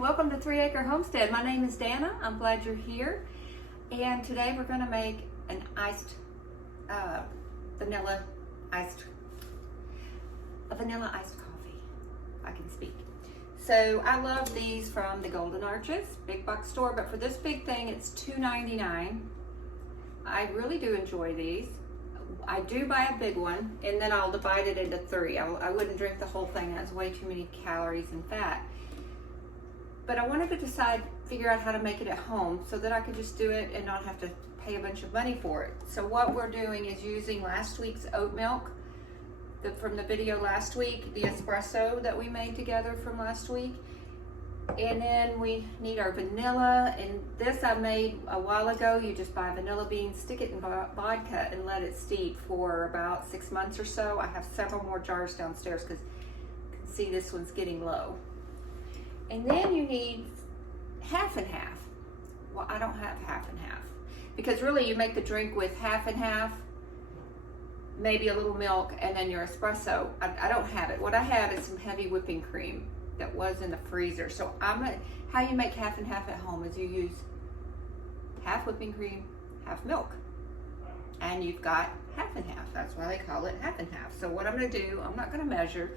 welcome to 3 Acre Homestead. My name is Dana. I'm glad you're here. And today we're going to make an vanilla iced coffee. I can speak. So I love these from the Golden Arches big box store, but for this big thing it's $2.99. I really do enjoy these. I do buy a big one and then I'll divide it into 3. I wouldn't drink the whole thing. That's way too many calories and fat. But I wanted to figure out how to make it at home so that I could just do it and not have to pay a bunch of money for it. So what we're doing is using last week's oat milk from the video last week, the espresso that we made together from last week. And then we need our vanilla, and this I made a while ago. You just buy vanilla beans, stick it in vodka and let it steep for about 6 months or so. I have several more jars downstairs because you can see this one's getting low. And then you need half and half. Well, I don't have half and half because really you make the drink with half and half, maybe a little milk, and then your espresso. I don't have it. What I have is some heavy whipping cream that was in the freezer. So how you make half and half at home is you use half whipping cream, half milk, and you've got half and half. That's why they call it half and half. So what I'm going to do, I'm not going to measure,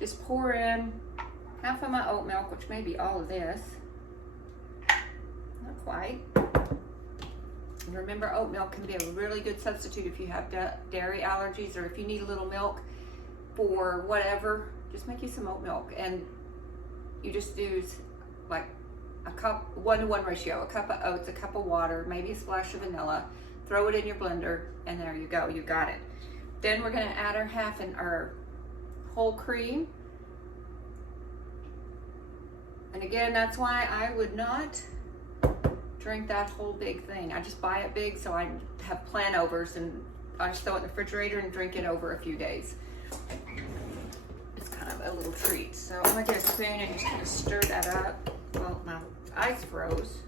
just pour in half of my oat milk, which may be all of this. Not quite. And remember, oat milk can be a really good substitute if you have dairy allergies or if you need a little milk for whatever. Just make you some oat milk, and you just use like a cup, 1-to-1 ratio, a cup of oats, a cup of water, maybe a splash of vanilla. Throw it in your blender, and there you go. You got it. Then we're going to add our whole cream. And again, that's why I would not drink that whole big thing. I just buy it big so I have plan-overs, and I just throw it in the refrigerator and drink it over a few days. It's kind of a little treat. So I'm gonna get a spoon and just kind of stir that up. Well, my ice froze.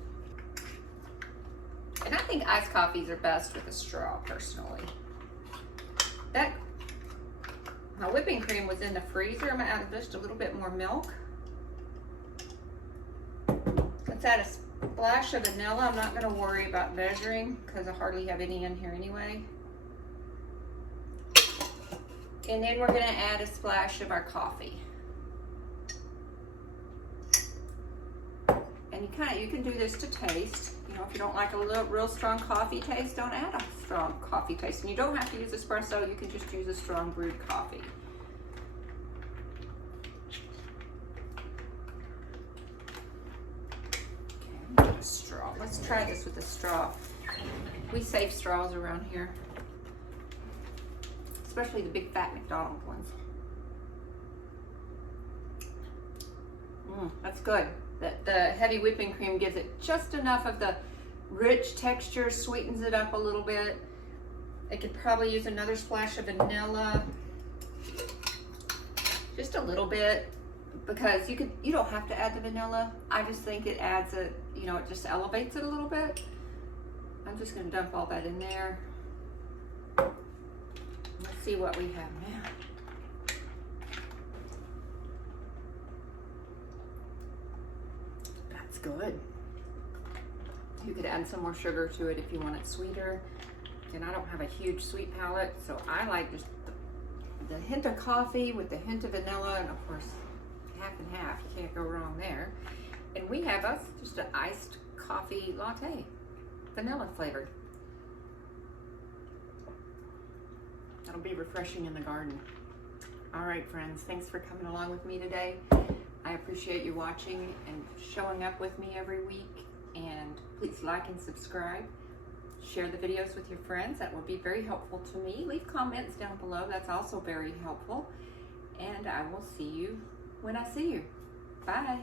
And I think iced coffees are best with a straw, personally. My whipping cream was in the freezer. I'm gonna add just a little bit more milk. Let's add a splash of vanilla. I'm not going to worry about measuring because I hardly have any in here anyway. And then we're going to add a splash of our coffee. And you can do this to taste. You know, if you don't like a real strong coffee taste, don't add a strong coffee taste. And you don't have to use espresso. You can just use a strong brewed coffee. Straw. Let's try this with a straw. We save straws around here, especially the big fat McDonald's ones. That's good. The heavy whipping cream gives it just enough of the rich texture, sweetens it up a little bit. I could probably use another splash of vanilla, just a little bit. Because you don't have to add the vanilla. I just think it adds it just elevates it a little bit. I'm just going to dump all that in there. Let's see what we have now. That's good. You could add some more sugar to it if you want it sweeter. And I don't have a huge sweet palate, so I like just the hint of coffee with the hint of vanilla, and of course half and half. You can't go wrong there. And we have just an iced coffee latte, vanilla flavored. That'll be refreshing in the garden. All right, friends, thanks for coming along with me today. I appreciate you watching and showing up with me every week. And please like and subscribe. Share the videos with your friends. That would be very helpful to me. Leave comments down below. That's also very helpful. And I will see you when I see you. Bye.